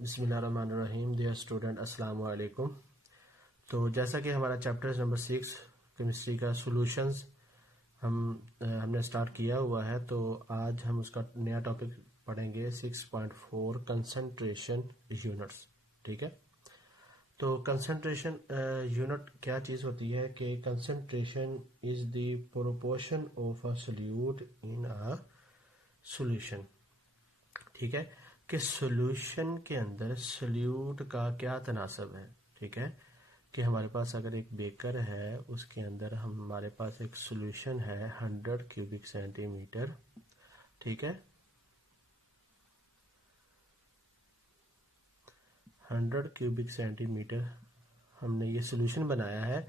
बिस्मिल्लाहिर्रहमानिर्रहीम। Dear student, अस्सलाम वालेकुम। तो जैसा कि हमारा चैप्टर नंबर 6 केमिस्ट्री का सॉल्यूशंस हमने स्टार्ट किया हुआ है, तो आज हम उसका नया टॉपिक पढ़ेंगे 6.4 कंसंट्रेशन यूनिट्स। ठीक है, तो कंसंट्रेशन यूनिट क्या चीज़ होती है कि concentration is the proportion of a solute in a solution. ठीक है, कि सॉल्यूशन के अंदर सोल्यूट का क्या तनासब है। ठीक है, कि हमारे पास अगर एक बेकर है, उसके अंदर हमारे पास एक सॉल्यूशन है 100 क्यूबिक सेंटीमीटर। ठीक है, 100 क्यूबिक सेंटीमीटर हमने ये सॉल्यूशन बनाया है।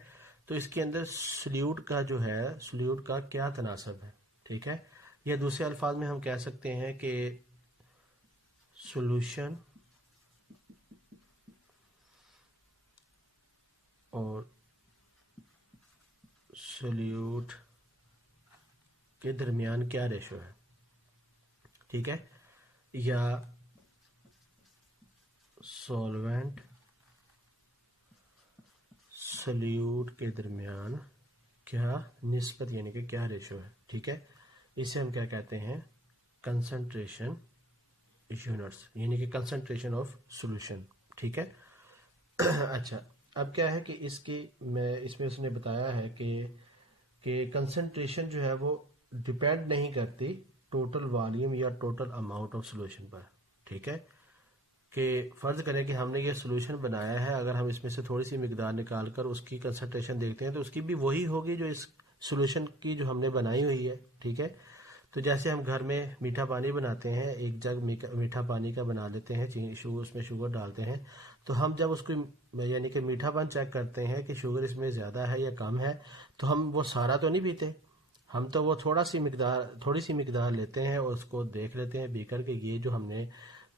तो इसके अंदर सोल्यूट का जो है, सोल्यूट का क्या तनासब है। ठीक है, या दूसरे अल्फाज में हम कह सकते हैं कि सॉल्यूशन और सोल्यूट के दरमियान क्या रेशो है। ठीक है, या सॉल्वेंट सोल्यूट के दरमियान क्या निस्बत यानी कि क्या रेशो है। ठीक है, इसे हम क्या कहते हैं, कंसंट्रेशन यूनिट्स, यानी कि कंसंट्रेशन ऑफ सॉल्यूशन। ठीक है अच्छा, अब क्या है कि इसमें उसने बताया है कि कंसंट्रेशन जो है वो डिपेंड नहीं करती टोटल वॉल्यूम या टोटल अमाउंट ऑफ सॉल्यूशन पर। ठीक है, कि फ़र्ज़ करें कि हमने ये सॉल्यूशन बनाया है, अगर हम इसमें से थोड़ी सी मिकदार निकाल कर उसकी कंसंट्रेशन देखते हैं तो उसकी भी वही होगी जो इस सॉल्यूशन की जो हमने बनाई हुई है। ठीक है, तो जैसे हम घर में मीठा पानी बनाते हैं, एक जग मीठा पानी का बना लेते हैं, उसमें शुगर डालते हैं, तो हम जब उसको यानी कि मीठापन चेक करते हैं कि शुगर इसमें ज़्यादा है या कम है, तो हम वो सारा तो नहीं पीते, हम तो वो थोड़ी सी मिकदार लेते हैं और उसको देख लेते हैं पी कर के ये जो हमने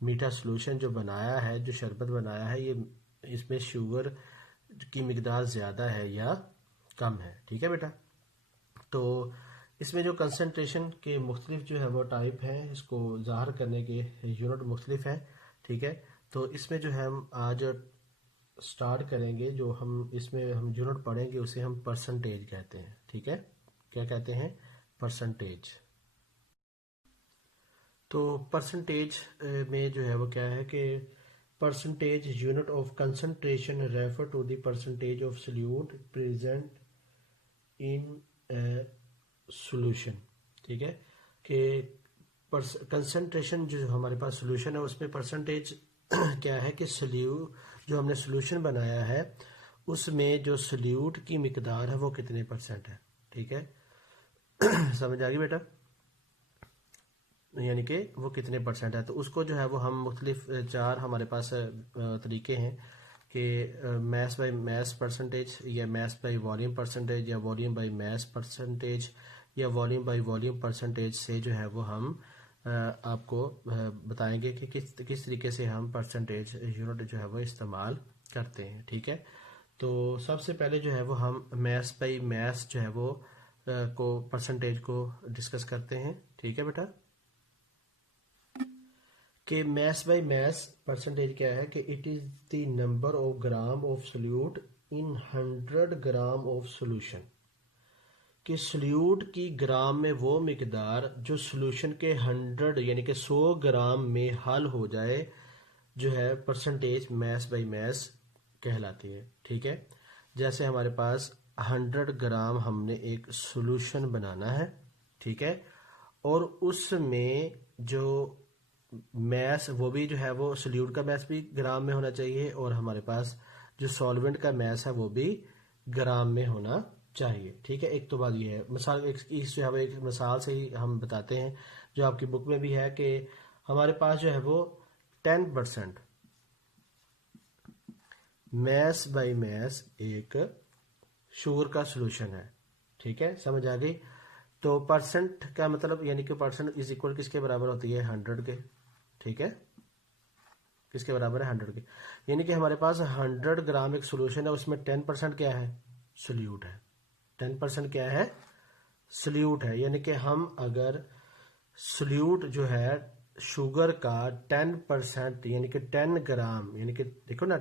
मीठा सॉल्यूशन जो बनाया है, जो शरबत बनाया है, ये इसमें शुगर की मिकदार ज़्यादा है या कम है। ठीक है बेटा, तो इसमें जो कंसंट्रेशन के मुख्तलिफ जो है वो टाइप हैं, इसको ज़ाहिर करने के यूनिट मुख्तलिफ हैं। ठीक है, तो इसमें जो है हम आज स्टार्ट करेंगे, जो हम इसमें हम यूनिट पढ़ेंगे उसे हम परसेंटेज कहते हैं। ठीक है, क्या कहते हैं, परसेंटेज। तो परसेंटेज में जो है वो क्या है कि percentage unit of concentration refer to the percentage of solute present in solution. ठीक है, कि कंसंट्रेशन जो हमारे पास सॉल्यूशन है उसमें परसेंटेज क्या है कि जो हमने सॉल्यूशन बनाया है उसमें जो सोल्यूट की मिकदार है वो कितने परसेंट है। ठीक है समझ आ गई बेटा, यानी कि वो कितने परसेंट है। तो उसको जो है वो हम मुख्तलिफ चार हमारे पास तरीके हैं कि मैस बाई मैस परसेंटेज, या मैस बाई वॉल्यूम परसेंटेज, या वॉल्यूम बाई मैस परसेंटेज, या वॉल्यूम बाई वॉल्यूम परसेंटेज से जो है वो हम आपको बताएंगे कि किस तरीके से हम परसेंटेज यूनिट जो है वो इस्तेमाल करते हैं। ठीक है, तो सबसे पहले जो है वो हम मैस बाई मैस जो है वो को परसेंटेज को डिस्कस करते हैं। ठीक है बेटा, कि मैस बाय मैस परसेंटेज क्या है कि it is the number of gram of solute in 100 gram of solution, कि सोल्यूट की ग्राम में वो मिकदार जो सोल्यूशन के 100 यानी कि 100 ग्राम में हल हो जाए, जो है परसेंटेज मैस बाय मैस कहलाती है। ठीक है, जैसे हमारे पास 100 ग्राम हमने एक सोल्यूशन बनाना है। ठीक है, और उसमें जो मैस वो भी जो है वो सोल्यूट का मैस भी ग्राम में होना चाहिए, और हमारे पास जो सॉल्वेंट का मैस है वो भी ग्राम में होना चाहिए। ठीक है, एक तो बात ये है, मिसाल इस जो है एक मिसाल से ही हम बताते हैं, जो आपकी बुक में भी है कि हमारे पास जो है वो 10% मैस बाई मैस एक शुगर का सोल्यूशन है। ठीक है, समझ आ गई। तो परसेंट का मतलब यानी कि परसेंट इज इक्वल किसके बराबर होती है, 100 के। ठीक है, किसके बराबर है, 100 के। यानी कि हमारे पास 100 ग्राम एक सोल्यूशन है, उसमें 10% क्या है, सोल्यूट है। 10% क्या है, सोल्यूट है। यानी कि हम अगर सोल्यूट जो है शुगर का 10% यानी कि 10 ग्राम, यानी कि देखो ना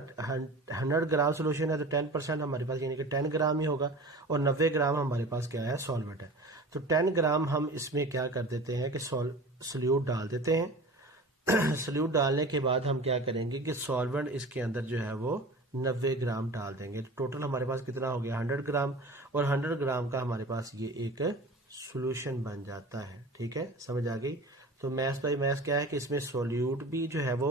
100 ग्राम सोल्यूशन है तो 10% हमारे पास यानी कि 10 ग्राम ही होगा, और 90 ग्राम हमारे पास क्या है, सॉल्वेंट है। तो 10 ग्राम हम इसमें क्या कर देते हैं कि सोल्यूट डाल देते हैं। सोल्यूट डालने के बाद हम क्या करेंगे कि सॉल्वेंट इसके अंदर जो है वो 90 ग्राम डाल देंगे। टोटल हमारे पास कितना हो गया, 100 ग्राम, और 100 ग्राम का हमारे पास ये एक सोल्यूशन बन जाता है। ठीक है, समझ आ गई। तो मैथ्स बाई मैथ्स क्या है कि इसमें सोल्यूट भी जो है वो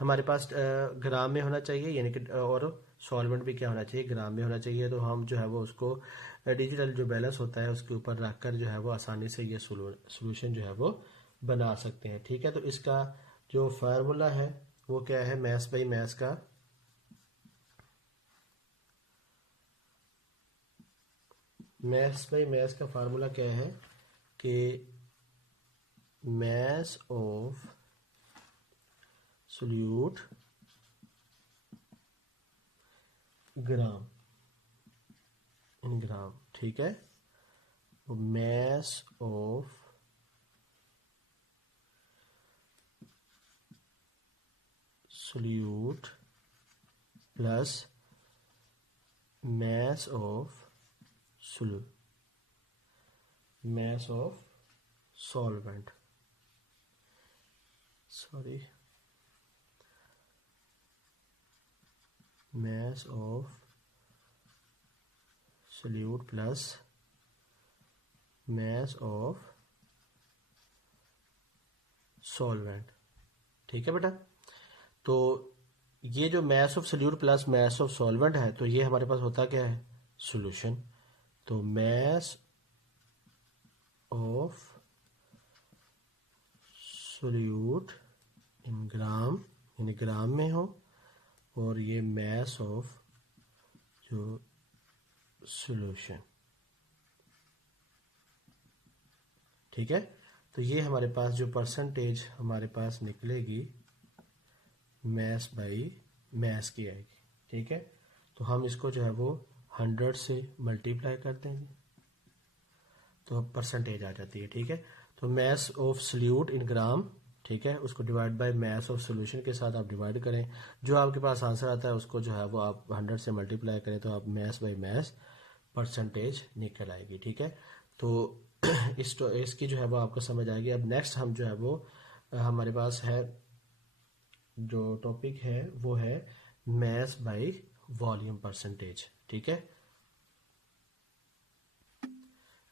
हमारे पास ग्राम में होना चाहिए, यानी कि और सॉल्वेंट भी क्या होना चाहिए, ग्राम में होना चाहिए। तो हम जो है वो उसको डिजिटल जो बैलेंस होता है उसके ऊपर रखकर जो है वो आसानी से ये सोल्यूशन जो है वो बना सकते हैं। ठीक है, तो इसका जो फार्मूला है वो क्या है, मैथ्स बाई मैथ्स का फार्मूला क्या है कि mass of solute ग्राम इन ग्राम। ठीक है, mass of solute plus mass of solvent, mass of solute plus mass of solvent। ठीक है बेटा, तो ये जो mass of solute plus mass of solvent है तो ये हमारे पास होता क्या है, solution। तो mass of solute इन ग्राम, यानी ग्राम में हो, और ये mass of जो solution। ठीक है, तो ये हमारे पास जो परसेंटेज हमारे पास निकलेगी मैस बाई मैस की आएगी। ठीक है, तो हम इसको जो है वो 100 से मल्टीप्लाई कर देंगे तो परसेंटेज आ जाती है। ठीक है, तो मैस ऑफ सोल्यूट इन ग्राम, ठीक है, उसको divide by mass of solution के साथ आप डिवाइड करें, जो आपके पास आंसर आता है उसको जो है वो आप 100 से मल्टीप्लाई करें तो आप मैस बाई मैस परसेंटेज निकल आएगी। ठीक है, तो इसकी जो है वो आपको समझ आएगी। अब नेक्स्ट हम जो है वो हमारे पास है जो टॉपिक है वो है मैस बाय वॉल्यूम परसेंटेज। ठीक है,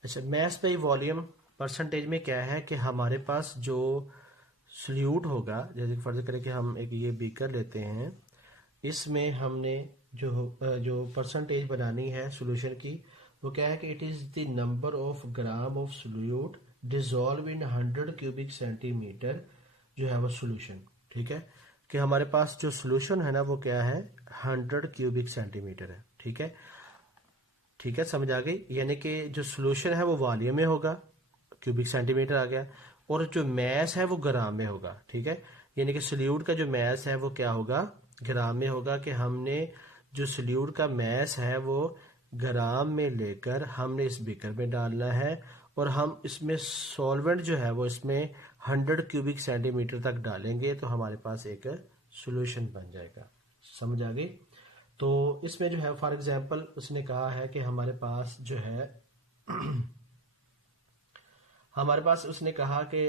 अच्छा, मैस बाय वॉल्यूम परसेंटेज में क्या है कि हमारे पास जो सोल्यूट होगा, जैसे फर्ज करें कि हम एक ये बीकर लेते हैं, इसमें हमने जो परसेंटेज बनानी है सोल्यूशन की, वो क्या है कि it is the number of gram of solute dissolve in 100 cubic centimetre जो है वो सोल्यूशन। ठीक है, कि हमारे पास जो सोल्यूशन है ना वो क्या है, 100 क्यूबिक सेंटीमीटर है। ठीक है, ठीक है, समझ आ गई। यानी कि जो सोल्यूशन है वो वॉल्यूम में होगा, क्यूबिक सेंटीमीटर आ गया, और जो मैस है वो ग्राम में होगा। ठीक है, यानी कि सोल्यूट का जो मैस है वो क्या होगा, ग्राम में होगा, कि हमने जो सोल्यूट का मैस है वो ग्राम में लेकर हमने इस बीकर में डालना है, और हम इसमें सॉल्वेंट जो है वो इसमें 100 क्यूबिक सेंटीमीटर तक डालेंगे तो हमारे पास एक सोल्यूशन बन जाएगा। समझ आ गई। तो इसमें जो है फॉर एग्जांपल उसने कहा है कि हमारे पास जो है हमारे पास उसने कहा कि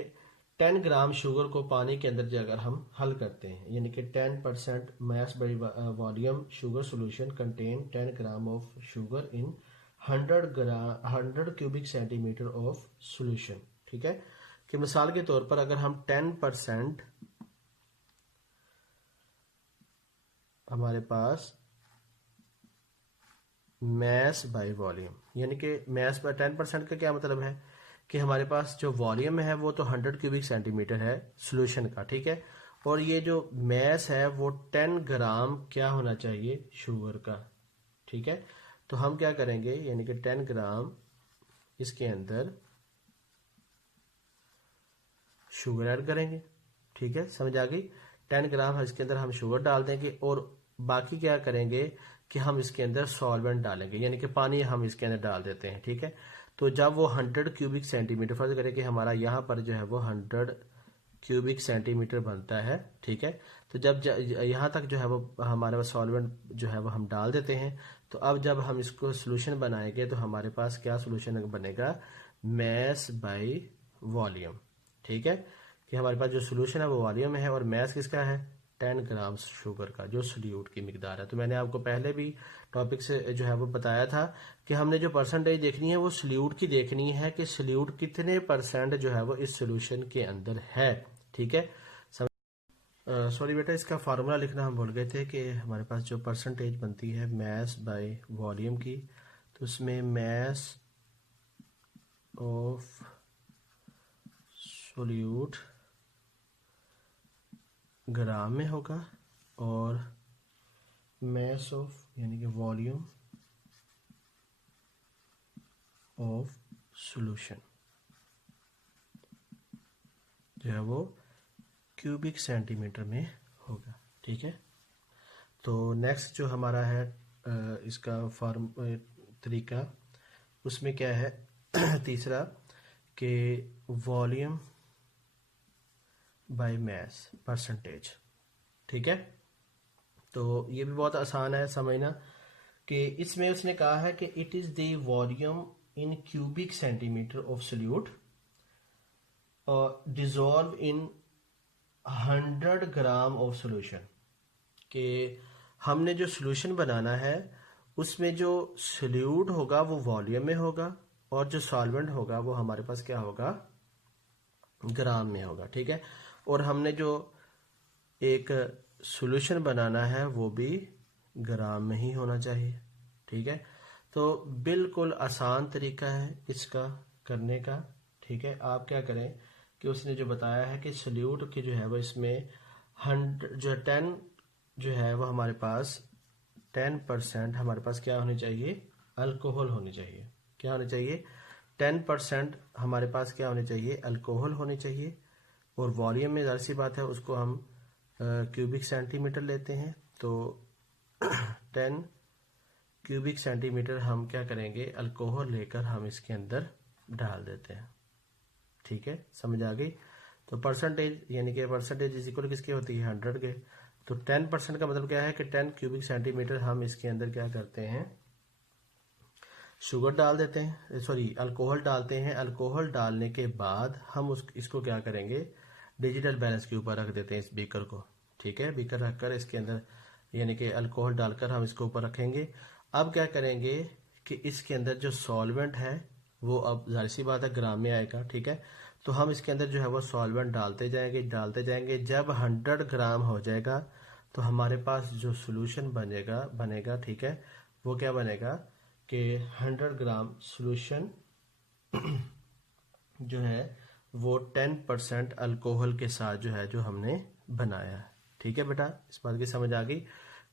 10 ग्राम शुगर को पानी के अंदर जो अगर हम हल करते हैं, यानी कि 10% mass by volume sugar solution contain 10 gram of sugar in 100 cubic centimetre of solution. ठीक है, कि मिसाल के तौर पर अगर हम 10% हमारे पास मैस बाई वॉल्यूम, यानी कि मैस बाय 10% का क्या मतलब है कि हमारे पास जो वॉल्यूम है वो तो 100 क्यूबिक सेंटीमीटर है सॉल्यूशन का। ठीक है, और ये जो मैस है वो 10 ग्राम क्या होना चाहिए, शुगर का। ठीक है, तो हम क्या करेंगे, यानी कि 10 ग्राम इसके अंदर शुगर ऐड करेंगे। ठीक है, समझ आ गई। 10 ग्राम इसके अंदर हम शुगर डाल देंगे, और बाकी क्या करेंगे कि हम इसके अंदर सॉल्वेंट डालेंगे, यानी कि पानी हम इसके अंदर डाल देते हैं। ठीक है, तो जब वो 100 क्यूबिक सेंटीमीटर, फर्ज करें कि हमारा यहाँ पर जो है वो 100 क्यूबिक सेंटीमीटर बनता है। ठीक है, तो जब यहाँ तक जो है वो हमारे पास सॉल्वेंट जो है वो हम डाल देते हैं। तो अब जब हम इसको सोल्यूशन बनाएंगे तो हमारे पास क्या सोल्यूशन बनेगा, मैस बाय वॉल्यूम। ठीक है, कि हमारे पास जो सोल्यूशन है वो वॉल्यूम है और मैस किसका है, 10 ग्राम शुगर का जो सोल्यूट की मिकदार है। तो मैंने आपको पहले भी टॉपिक से जो है वो बताया था कि हमने जो परसेंटेज देखनी है वो सोल्यूट की देखनी है कि सोल्यूट कितने परसेंट जो है वो इस सोल्यूशन के अंदर है। ठीक है, सॉरी बेटा, इसका फार्मूला लिखना हम भूल गए थे कि हमारे पास जो परसेंटेज बनती है मैस बाय वॉल्यूम की, तो उसमें मैस ऑफ सोल्यूट ग्राम में होगा और मैस ऑफ यानी कि वॉल्यूम ऑफ सॉल्यूशन जो है वो क्यूबिक सेंटीमीटर में होगा। ठीक है, तो नेक्स्ट जो हमारा है इसका फॉर्म तरीका, उसमें क्या है तीसरा कि वॉल्यूम बाय मैस परसेंटेज। ठीक है, तो ये भी बहुत आसान है समझना कि इसमें उसने कहा है कि it is the volume in cubic centimetre of solute dissolve in 100 gram of solution. कि हमने जो सोल्यूशन बनाना है उसमें जो सोल्यूट होगा वो वॉल्यूम में होगा और जो सॉल्वेंट होगा वो हमारे पास क्या होगा, ग्राम में होगा। ठीक है, और हमने जो एक सॉल्यूशन बनाना है वो भी ग्राम में ही होना चाहिए। ठीक है, तो बिल्कुल आसान तरीका है इसका करने का। ठीक है, आप क्या करें कि उसने जो बताया है कि सोल्यूट की जो है वो इसमें 100 जो 10 जो है वो हमारे पास 10% हमारे पास क्या होनी चाहिए, अल्कोहल होनी चाहिए। क्या होनी चाहिए, 10% हमारे पास क्या होनी चाहिए, अल्कोहल होनी चाहिए। और वॉल्यूम में ज़ाहिर सी बात है उसको हम क्यूबिक सेंटीमीटर लेते हैं, तो 10 क्यूबिक सेंटीमीटर हम क्या करेंगे, अल्कोहल लेकर हम इसके अंदर डाल देते हैं। ठीक है, समझ आ गई। तो परसेंटेज यानी कि परसेंटेज इज इक्वल किसकी होती है, 100 के। तो 10% का मतलब क्या है कि 10 क्यूबिक सेंटीमीटर हम इसके अंदर क्या करते हैं, शुगर डाल देते हैं, सॉरी अल्कोहल डालते हैं। अल्कोहल डालने के बाद हम इसको क्या करेंगे, डिजिटल बैलेंस के ऊपर रख देते हैं इस बीकर को। ठीक है, बीकर रखकर इसके अंदर यानी कि अल्कोहल डालकर हम इसको ऊपर रखेंगे। अब क्या करेंगे कि इसके अंदर जो सॉल्वेंट है वो अब जाहिर सी बात है ग्राम में आएगा। ठीक है, तो हम इसके अंदर जो है वो सॉल्वेंट डालते जाएंगे। जब 100 ग्राम हो जाएगा तो हमारे पास जो सोल्यूशन बनेगा ठीक है, वो क्या बनेगा कि 100 ग्राम सोल्यूशन जो है वो 10% अल्कोहल के साथ जो है जो हमने बनाया है। ठीक है बेटा, इस बात की समझ आ गई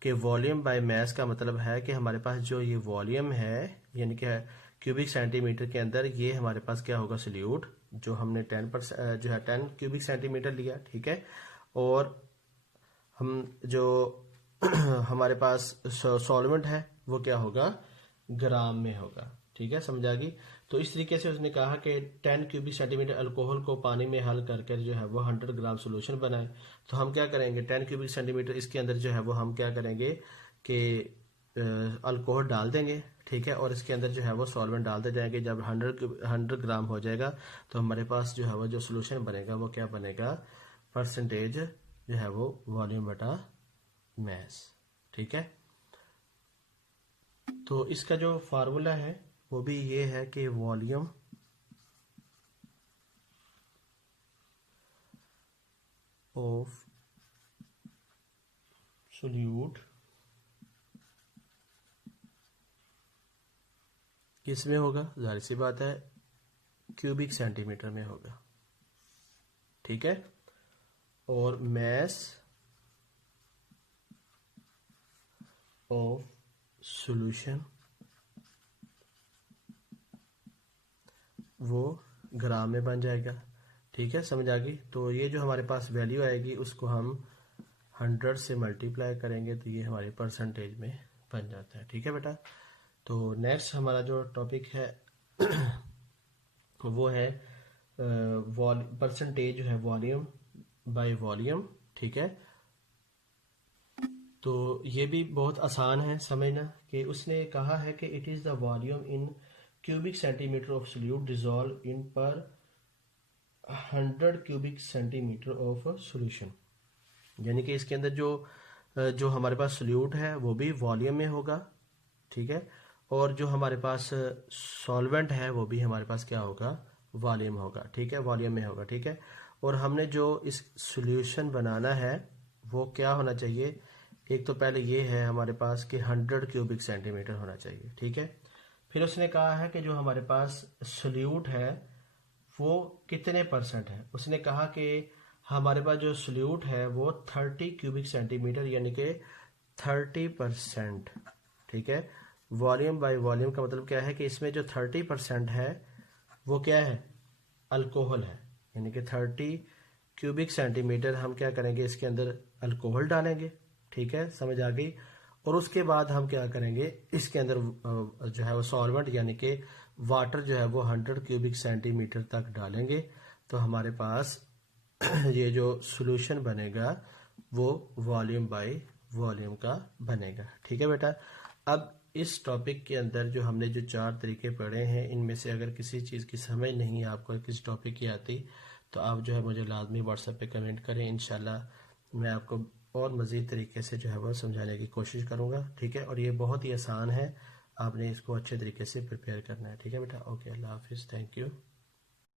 कि वॉल्यूम बाय मैस का मतलब है कि हमारे पास जो ये वॉल्यूम है यानी कि क्यूबिक सेंटीमीटर के अंदर ये हमारे पास क्या होगा, सोल्यूट जो हमने 10% जो है 10 क्यूबिक सेंटीमीटर लिया। ठीक है, और हम जो हमारे पास सॉल्वेंट है वो क्या होगा, ग्राम में होगा। ठीक है, समझ आ गई। तो इस तरीके से उसने कहा कि 10 क्यूबिक सेंटीमीटर अल्कोहल को पानी में हल करके जो है वो 100 ग्राम सोल्यूशन बनाए। तो हम क्या करेंगे, 10 क्यूबिक सेंटीमीटर इसके अंदर जो है वो हम क्या करेंगे कि अल्कोहल डाल देंगे। ठीक है, और इसके अंदर जो है वो सॉल्वेंट डालते जाएंगे। जब 100 ग्राम हो जाएगा तो हमारे पास जो है वो जो सोल्यूशन बनेगा वो क्या बनेगा, परसेंटेज जो है वो वॉल्यूम बटा मैस। ठीक है, तो इसका जो फार्मूला है वो भी ये है कि वॉल्यूम ऑफ सोल्यूट किस में होगा, जाहिर सी बात है क्यूबिक सेंटीमीटर में होगा। ठीक है, और मैस ऑफ सॉल्यूशन वो ग्राम में बन जाएगा। ठीक है, समझ आ गई। तो ये जो हमारे पास वैल्यू आएगी उसको हम 100 से मल्टीप्लाई करेंगे तो ये हमारे परसेंटेज में बन जाता है। ठीक है बेटा, तो नेक्स्ट हमारा जो टॉपिक है वो है परसेंटेज जो है वॉल्यूम बाय वॉल्यूम, ठीक है। तो ये भी बहुत आसान है समझना कि उसने कहा है कि it is the volume in cubic centimetre of solute dissolve in पर 100 क्यूबिक सेंटीमीटर ऑफ सॉल्यूशन। यानी कि इसके अंदर जो हमारे पास सोल्यूट है वो भी वॉल्यूम में होगा, ठीक है, और जो हमारे पास सॉल्वेंट है वो भी हमारे पास क्या होगा, वॉल्यूम होगा, ठीक है, वॉल्यूम में होगा, ठीक है। और हमने जो इस सॉल्यूशन बनाना है वो क्या होना चाहिए, एक तो पहले ये है हमारे पास कि 100 क्यूबिक सेंटीमीटर होना चाहिए, ठीक है। फिर उसने कहा है कि जो हमारे पास सोल्यूट है वो कितने परसेंट है। उसने कहा कि हमारे पास जो सोल्यूट है वो 30 क्यूबिक सेंटीमीटर यानी कि 30%, ठीक है। वॉल्यूम बाय वॉल्यूम का मतलब क्या है कि इसमें जो 30% है वो क्या है, अल्कोहल है। यानी कि 30 क्यूबिक सेंटीमीटर हम क्या करेंगे, इसके अंदर अल्कोहल डालेंगे, ठीक है, समझ आ गई। और उसके बाद हम क्या करेंगे, इसके अंदर जो है वो सॉल्वेंट यानी कि वाटर जो है वो 100 क्यूबिक सेंटीमीटर तक डालेंगे, तो हमारे पास ये जो सॉल्यूशन बनेगा वो वॉल्यूम बाय वॉल्यूम का बनेगा, ठीक है बेटा। अब इस टॉपिक के अंदर जो हमने जो 4 तरीके पढ़े हैं, इनमें से अगर किसी चीज़ की समझ नहीं आपको, किसी टॉपिक की आती, तो आप जो है मुझे लाजमी व्हाट्सएप पे कमेंट करें। इंशाल्लाह मैं आपको और मज़ीद तरीके से जो है वो समझाने की कोशिश करूँगा, ठीक है। और ये बहुत ही आसान है, आपने इसको अच्छे तरीके से प्रिपेयर करना है, ठीक है बेटा। ओके, अल्लाह हाफिज़, थैंक यू।